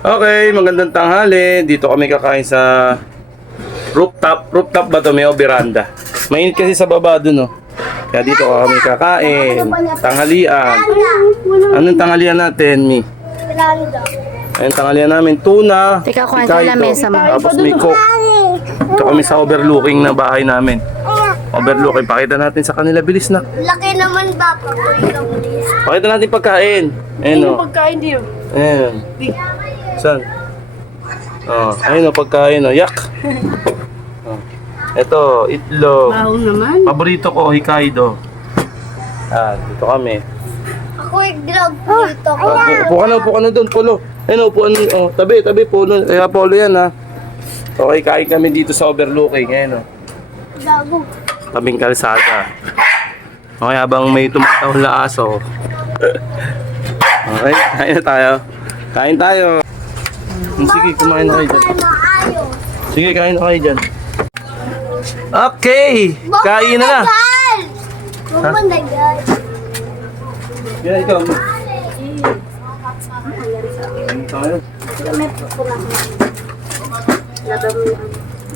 Okay, magandang tanghali. Dito kami kakain sa rooftop. Rooftop ba ito? May o veranda. Mainit kasi sa baba dun, oh. Kaya dito kami kakain. Tanghalian. Anong tanghalian natin, Mi? Ayun, tanghalian namin. Tuna. Teka, kuhain ko na mesa mo. Tapos may coke. Ito kami sa overlooking na bahay namin. Overlooking. Pakita natin sa kanila. Bilis na. Laki naman ba pag Pakita natin pagkain. Ayun, oh. Pagkain din. Ayun. Saan? Oh, ayun o, pagkain o. Yak! Oh. Ito, itlog. Baho naman. Paborito ko, Hokkaido. Dito kami. Ako iglog dito. Upo ka na doon, Polo. Ayun, upuan. Oh, tabi, Polo. Kaya Polo yan, ha. Okay, kain kami dito sa overlooking. Ayun o. Gago. Tabing kalsada. Okay, habang may tumatawag na aso. Okay, kain na tayo. Kain tayo. Sige, kumain na kayo dyan. Maayos. Sige, kain na kayo dyan. Okay, kain na na. Bumandagal. Yan, ikaw. Kain tayo.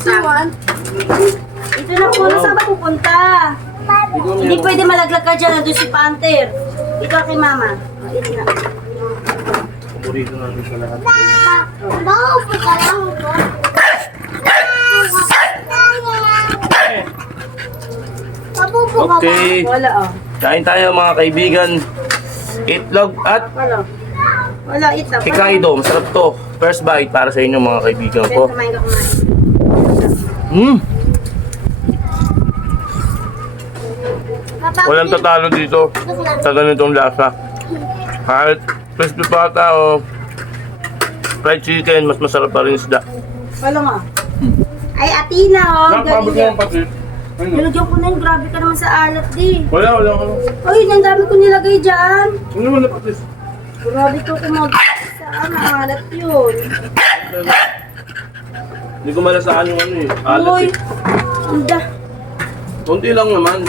Siwan. Ito na po, saan ba pupunta? Hindi pwede malaglag ka dyan, nandun si Panther. Ikaw kay Mama. O, ito na. Paborito natin sa lahat. Maupo ka lang po. Papupo ka ba? Okay, Wala oh. kain tayo mga kaibigan. Itlog at Wala. Wala, ito. Hokkaido. Masarap to. First bite para sa inyo mga kaibigan ko. Kumain ka kumain. Walang tatalo dito sa ganitong lasa. Kahit crispy pata o fried chicken, mas masarap pa rin isda. Wala nga. Ay, Atina oh. Nakapabot Galing. naman pati. Nilagyan ko na yun. Grabe ka naman sa alat di. Wala. Ay, ang dami ko nilagay dyan. Ano naman na pati? Grabe ko kumag... Saan ang alat yun? Hindi ko malasaan yung ano eh. Alat Uy, eh. anda. Kunti lang naman.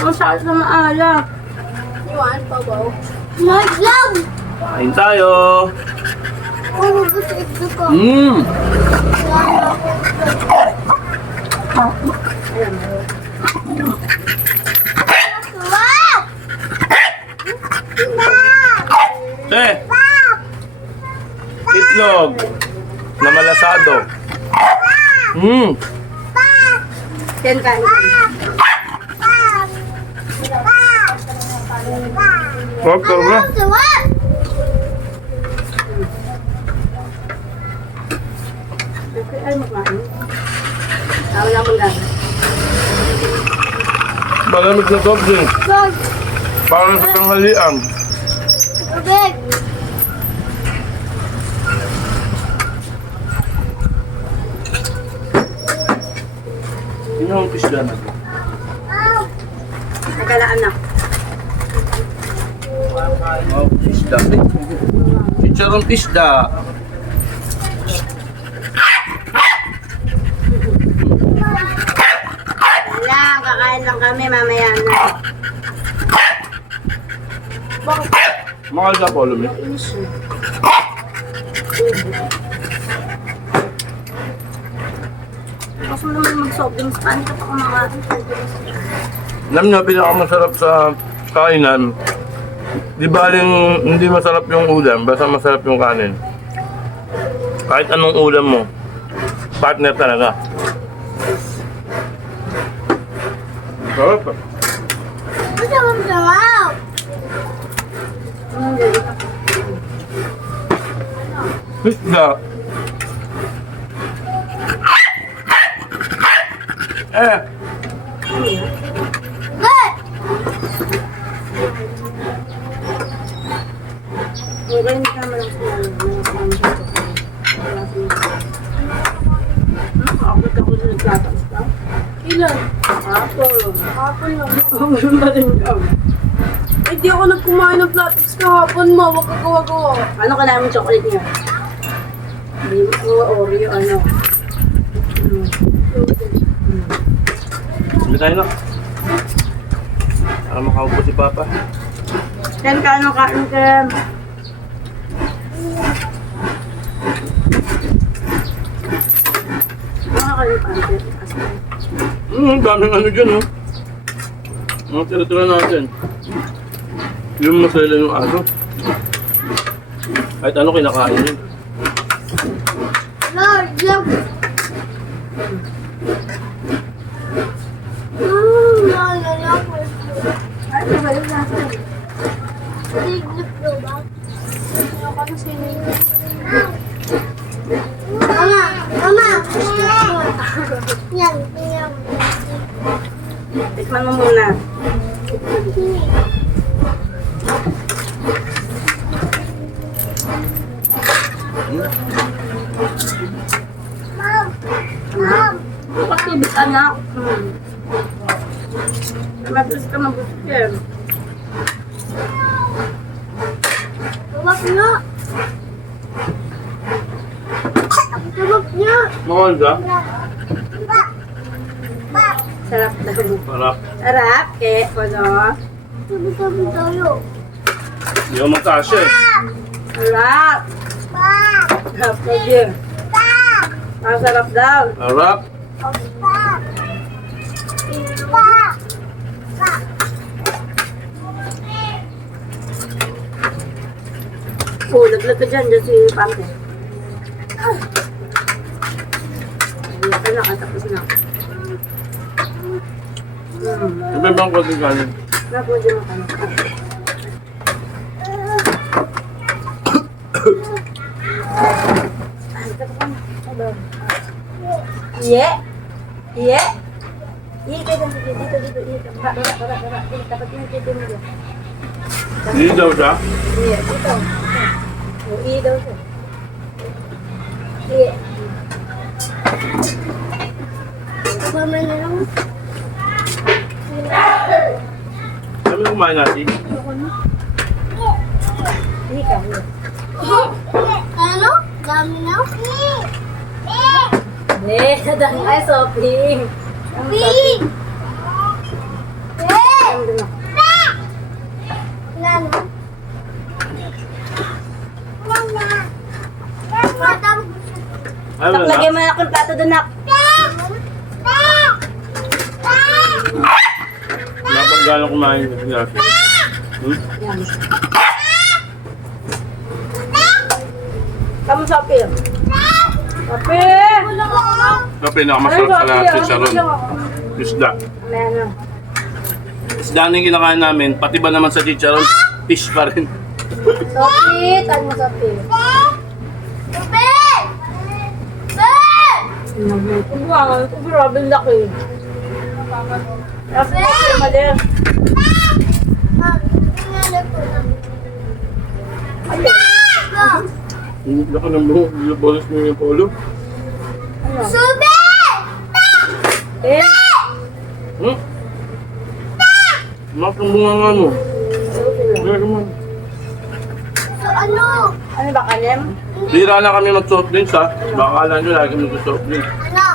Masyado sa maalat. Maglam! Kain tayo. Ano gusto ito ko? Wow! Itlog na malasado. Yan ka. Sarap talaga. Sarap! Ay, magmain. Wala mong gana. Malamig na soft drink. Gag! Parang sa tanghalian. Tubig! Sino ang isda natin? Nagala anak. Oh, isda. Chicharong isda. Wala, kakain lang kami mamaya na. Mahal sa polo mo. Inis yun. Gusto mo naman mag-soft drinks. Paano ka pa kumakain? Alam niyo, pinakamasarap sa kainan. Di baling hindi masarap yung ulam, basta masarap yung kanin. Kahit anong ulam mo, partner talaga. Sarap. Masarap sarap! Isda. Good! Okay, hindi ka naman lang sila. Nakakot ako sa nagtatas ka. Ilan? Hapon. Hapon lang. Hapon ba rin ka? Ay, di ako nagkumain ng plastics kahapon mo. Wag ka gawa-gawa. Ano kailangan mong chocolate niya? Hindi mo Oreo, ano? Sabi tayo na. Para makaupo si Papa. Ken, kaano kain ka? kayo pante. Daming ano dyan, oh. Mga tira-tira natin. Yung masaya yung aso. Kahit ano kinakain yun. Lord, love. Ay, diba yung nasa? Signip ko ba? Ayoko na sinin. Mama! Mama! Yan, yan. Tikman mo muna. Mom! Mom! Pagtubig anak. Mabilis ka mabusog yan. Tubak niyo! Tubak niyo! Mahal ka? Sarap daw. Sarap. Sarap, eh. Ano? Sabi-sabi tayo. Hindi ako magkasya eh. Sarap. Sarap daw din. Ang sarap daw. Sarap. Oh, laglag ka dyan si Pante. Laglag ka na, katapos na. Iba bang konti kanin? Napwede mo ka na. Iye! Iye! Iye ka dyan, dito. Para. Dapat yung dito mo dyan. Hindi daw siya. Iye, dito. O, iye daw siya. Iye. Mama na lang. Kami kumain natin. Iye ka, iye. Ano? Dami na? Dami ay shopping. Pig! Ano na? Ano? Madam. Ay, wala Lagyan na. mo na akong plato doon, nak. Wala pang gano'ng kumain kasi natin. Yan. Kamu sapi? Sapi! Ito pinakamasarap sa lahat si Sharon. Isda. Ano? Isda na yung kinakain namin. Pati ba naman sa chicharon, fish pa rin. Sapi! Tahan mo sapi. Pig! Pig! Wow, grabe laki. Sapi, mali. Laki ng buhok. Bolos mo yung polo. Ano? Subi! Eh? Hmm? Mas ang bunga nga mo. Meron mo. So ano? Ano ba kanem? Bira na kami mag-soft drinks ha. Baka kala nyo lagi mag-soft drinks. Ano?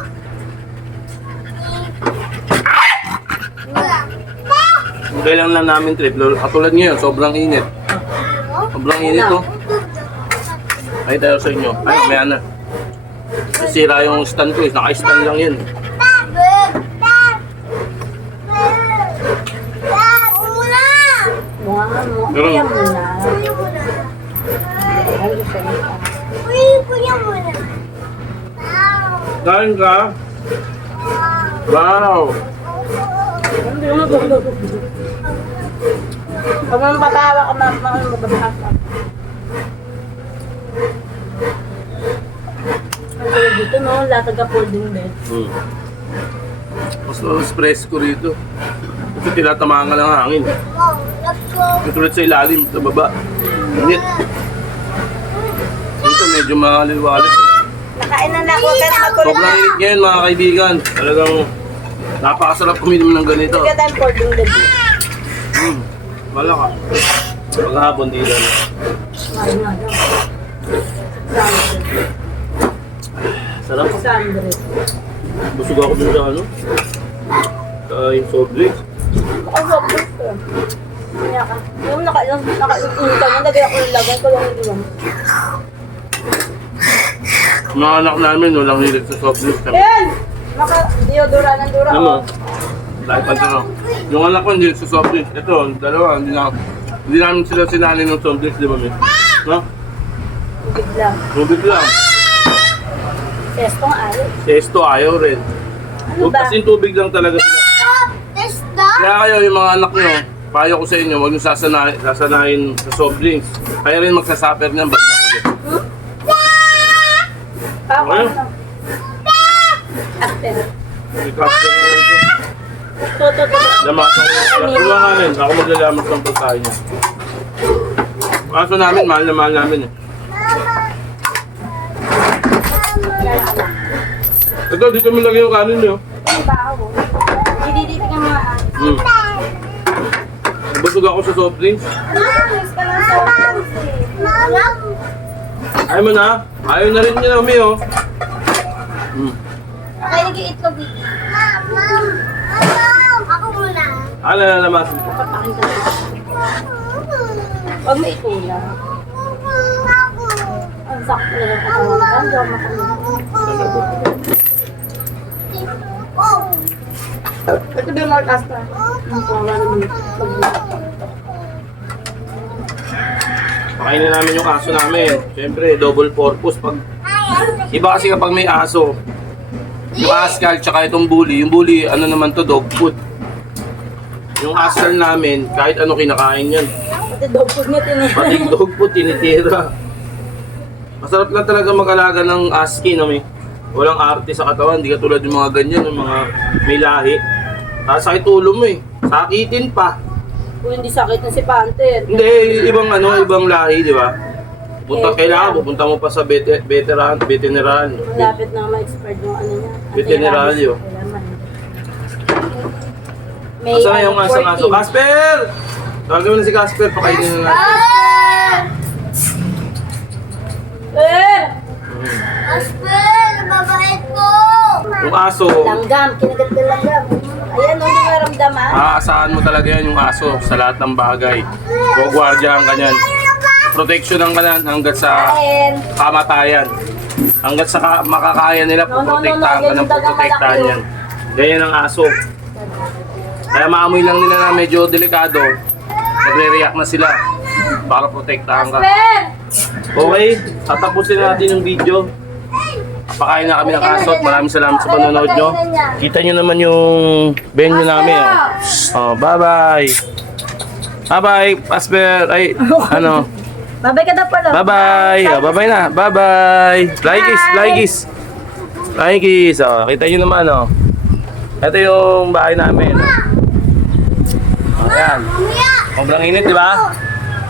Wala. Kailan lang namin trip. Katulad ngayon, sobrang init. Sobrang init to. Ay tayo sa inyo. Ay, may ana. Nasira yung stand ko eh. Naka-stand lang yun. Wow, Pero- kaya mo na. Kain ka? Wow! Hindi mo ba? Pag mo patawa ka, magbabakas ka. Ang tulad dito, no? Latag ka folding bed. Mas stress ko rito. Kasi tinatamaan ka ng hangin. Katulad sa ilalim, sa baba. Init. Dito medyo maliwalis. Nakain na ako, huwag ka na magkulit Sobrang na. init ngayon mga kaibigan. Talagang napakasarap kuminom ng ganito. Sige tayong folding bed. Wala ka. Paghapon dito. Ay, na, no. Sarap. Sandre. Busog ako dun sa ano. Sa yung soft drinks. Nakasopos ka. Kanya ka. Yung naka-iinta mo, lagay ako yung lagay ko lang yung iwan. Mga anak namin, walang hilig sa soft drinks. Ken! Diyodora ng dura. Alam mo, dahil pag ano, yung anak ko hindi sa soft drinks. Ito, dalawa, hindi namin sila sinali ng soft drinks, di ba, Mi? No? Tubig lang. Tubig lang. Testong ayaw. Testo, ayaw rin. Ano ba? Kasi tubig lang talaga sila. Testa. Kaya kayo, yung mga anak nyo, payo ko sa inyo, huwag nyo sasanayin sa soft drinks. Kaya rin magsasuffer niyan, ba't na ulit? Ako Ano? ano? After. Ikaw sa Toto. lamasan ko. Tulunganin, ako maglalamas ng pagkain niya. Kaso namin, mahal na mahal namin eh. Ito, dito mo lagay yung kanin niyo. Ano ba ako? Dididit ka mga Hmm. Busog ako sa soft drinks. Miss ka lang sa office eh. Ayaw mo na? Ayaw na rin niya, Umi, oh. Hmm. Okay, nag-iitlog eh. Ako muna. Ano na lamasin ko? Papakin ka lang. Huwag may itulang. Ang sakto na lang ako. Ang gawin mo Ito ba yung Mark Asta? Ang wala naman Pakainin namin yung aso namin. Siyempre, double purpose. Iba kasi kapag may aso, yung askal tsaka itong bully. Yung bully, ano naman to, dog food. Yung askal namin, kahit ano kinakain yan. Pati dog food niya tinira. Pati yung dog food, tinitira. Masarap lang talaga mag-alaga ng husky, no, may. Walang arte sa katawan, hindi katulad yung mga ganyan, yung mga may lahi. Sakit ulo mo eh. Sakitin pa. Kung hindi sakit na si Panther. Hindi, ibang lahi, di ba? Kailangan pupunta mo pa sa veteran. Malapit na ma-expired yung ano niya. Veterinaryo. Kailangan. May Asa yung aso? 14. Casper! Tawagin mo na si Casper, pakainin na natin. Eh! Aspen, mabait ko. Yung aso, Langgam, kinagat ka langgam. Ayan, ano yung naramdaman? aasahan mo talaga yan yung aso sa lahat ng bagay. Gugwardyahan ka niyan. Protection ang kanan hanggat sa Kain. kamatayan. Hanggat sa makakaya nila, puprotektahan ka ng puprotektahan yan. Ganyan ang aso. Kaya maamoy lang nila na medyo delikado, magre-react na sila para protektahan ka. Ben! Okay, tatapusin natin yung video. Pakain na kami ng aso at maraming salamat sa panonood nyo. Kita nyo naman yung venue namin. Oh, bye-bye. Bye-bye, Asper. Ay, ano. Babay ka na pala. Bye-bye. Oh, bye-bye na. Bye-bye. Fly kiss, fly kiss. Fly kiss. Oh, kita nyo naman, oh. Ito yung bahay namin. Oh, ayan. Sobrang init, di ba?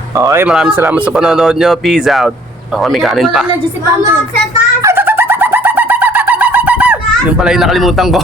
Okay, maraming salamat sa panonood nyo. Peace out. Oh, may kanin pa. Wala na dyan si Mama, Panther. sa taas. Yung pala yung nakalimutan ko.